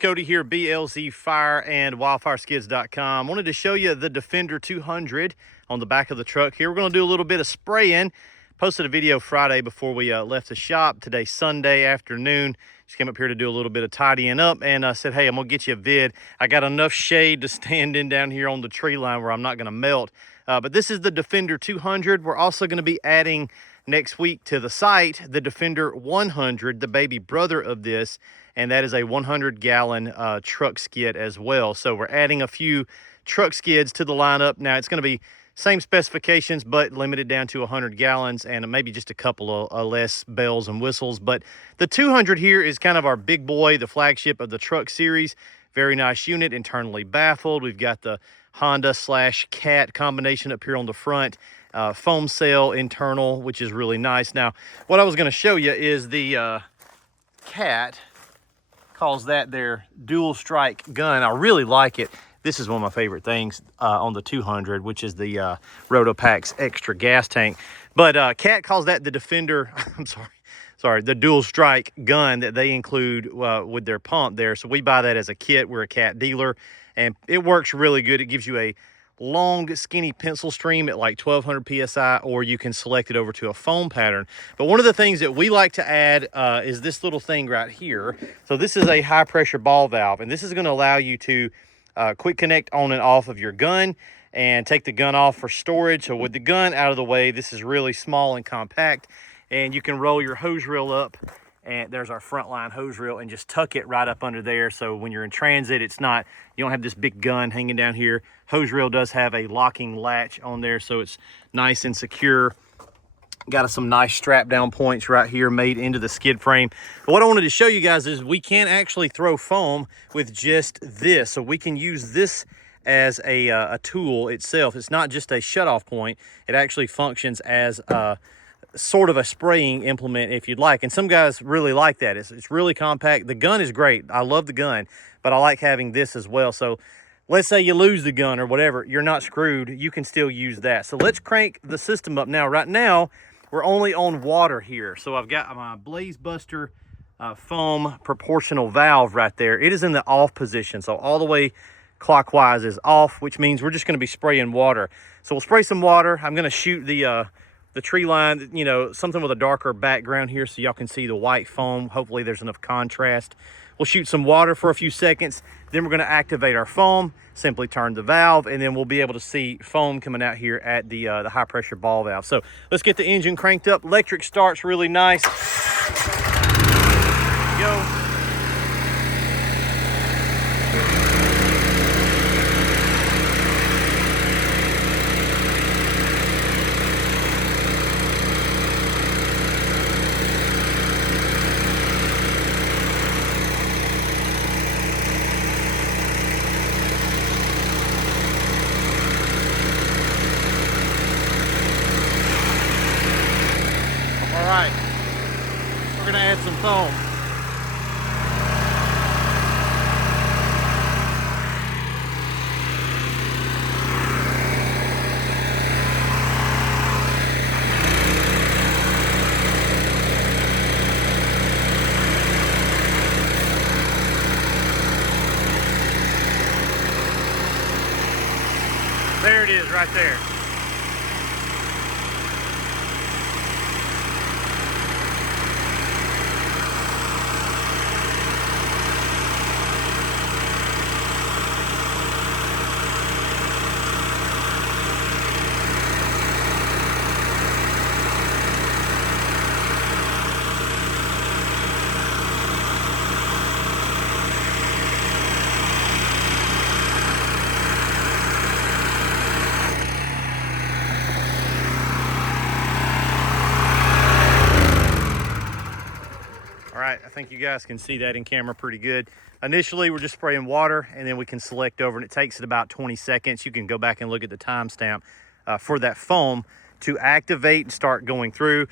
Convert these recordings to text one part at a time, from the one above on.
Cody here, BLZ Fire and wildfireskids.com. Wanted to show you the Defender 200 on the back of the truck here. We're going to do a little bit of spraying. Posted a video Friday before we left the shop. Today, Sunday afternoon. Just came up here to do a little bit of tidying up and I said, hey, I'm going to get you a vid. I got enough shade to stand in down here on the tree line where I'm not going to melt. But this is the Defender 200. We're also going to be adding next week to the site the Defender 100, the baby brother of this, and that is a 100-gallon truck skid as well. So we're adding a few truck skids to the lineup. Now it's going to be same specifications, but limited down to 100 gallons and maybe just a couple of less bells and whistles. But the 200 here is kind of our big boy, the flagship of the truck series. Very nice unit, internally baffled. We've got the Honda/Cat combination up here on the front. Foam cell internal, which is really nice. Now, what I was going to show you is the Cat calls that their dual strike gun. I really like it. This is one of my favorite things on the 200, which is the Rotopax extra gas tank. But Cat calls that the Defender, I'm sorry, the dual strike gun that they include with their pump there. So we buy that as a kit. We're a Cat dealer, and it works really good. It gives you a long, skinny pencil stream at like 1200 PSI, or you can select it over to a foam pattern. But one of the things that we like to add is this little thing right here. So this is a high pressure ball valve, and this is going to allow you to quick connect on and off of your gun and take the gun off for storage. So with the gun out of the way, this is really small and compact, and you can roll your hose reel up, and there's our frontline hose reel, and just tuck it right up under there. So when you're in transit, it's not, you don't have this big gun hanging down here. Hose reel does have a locking latch on there, so it's nice and secure. Got some nice strap down points right here made into the skid frame. But what I wanted to show you guys is we can actually throw foam with just this. So we can use this as a tool itself. It's not just a shutoff point. It actually functions as sort of a spraying implement if you'd like. And some guys really like that. It's really compact. The gun is great. I love the gun, but I like having this as well. So let's say you lose the gun or whatever, you're not screwed. You can still use that. So let's crank the system up now. Right now, we're only on water here. So I've got my Blaze Buster foam proportional valve right there. It is in the off position. So all the way clockwise is off, which means we're just going to be spraying water. So we'll spray some water. I'm going to shoot the tree line, you know, something with a darker background here so y'all can see the white foam. Hopefully there's enough contrast. We'll shoot some water for a few seconds. Then we're going to activate our foam, simply turn the valve, and then we'll be able to see foam coming out here at the high pressure ball valve. So let's get the engine cranked up. Electric starts really nice. Go. All right, we're gonna add some foam. There it is right there. I think you guys can see that in camera pretty good. Initially, we're just spraying water, and then we can select over, and it takes it about 20 seconds. You can go back and look at the timestamp for that foam to activate and start going through.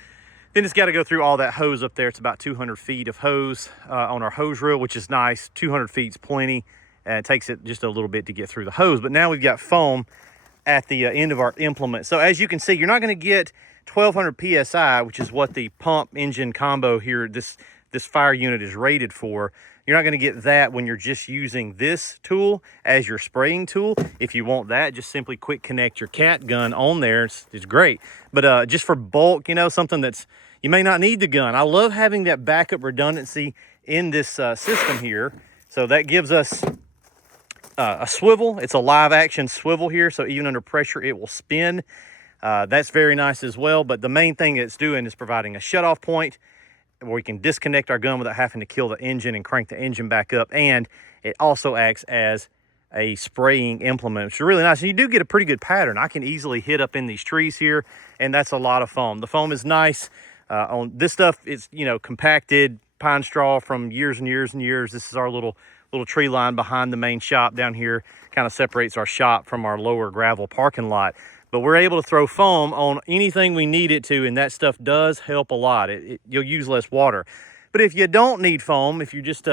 Then it's got to go through all that hose up there. It's about 200 feet of hose on our hose reel, which is nice. 200 feet's plenty. It takes it just a little bit to get through the hose, but now we've got foam at the end of our implement. So as you can see, you're not going to get 1200 PSI, which is what the pump engine combo here, this fire unit is rated for. You're not going to get that when you're just using this tool as your spraying tool. If you want that, just simply quick connect your cat gun on there. It's great. But just for bulk, you know, something that's, you may not need the gun. I love having that backup redundancy in this system here. So that gives us a swivel. It's a live action swivel here, so even under pressure it will spin. That's very nice as well, but the main thing it's doing is providing a shutoff point where we can disconnect our gun without having to kill the engine and crank the engine back up, and it also acts as a spraying implement, which is really nice. And you do get a pretty good pattern. I can easily hit up in these trees here, and that's a lot of foam. The foam is nice. On this stuff, it's, you know, compacted pine straw from years and years and years. This is our little tree line behind the main shop down here, kind of separates our shop from our lower gravel parking lot. But we're able to throw foam on anything we need it to, and that stuff does help a lot. You'll use less water. But if you don't need foam, if you're just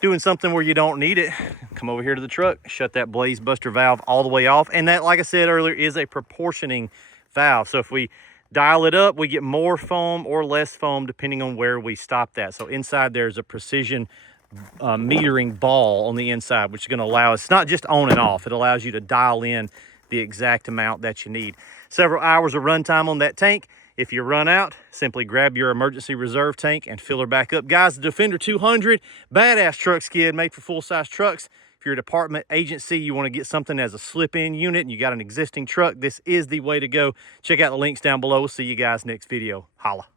doing something where you don't need it, come over here to the truck, shut that blaze buster valve all the way off. And that, like I said earlier, is a proportioning valve. So if we dial it up, we get more foam or less foam depending on where we stop that. So inside there's a precision metering ball on the inside, which is going to allow us, it's not just on and off, it allows you to dial in the exact amount that you need. Several hours of runtime on that tank. If you run out, simply grab your emergency reserve tank and fill her back up. Guys, the Defender 200, badass truck skid made for full-size trucks. If you're a department agency, you want to get something as a slip-in unit and you got an existing truck, this is the way to go. Check out the links down below. We'll see you guys next video. Holla.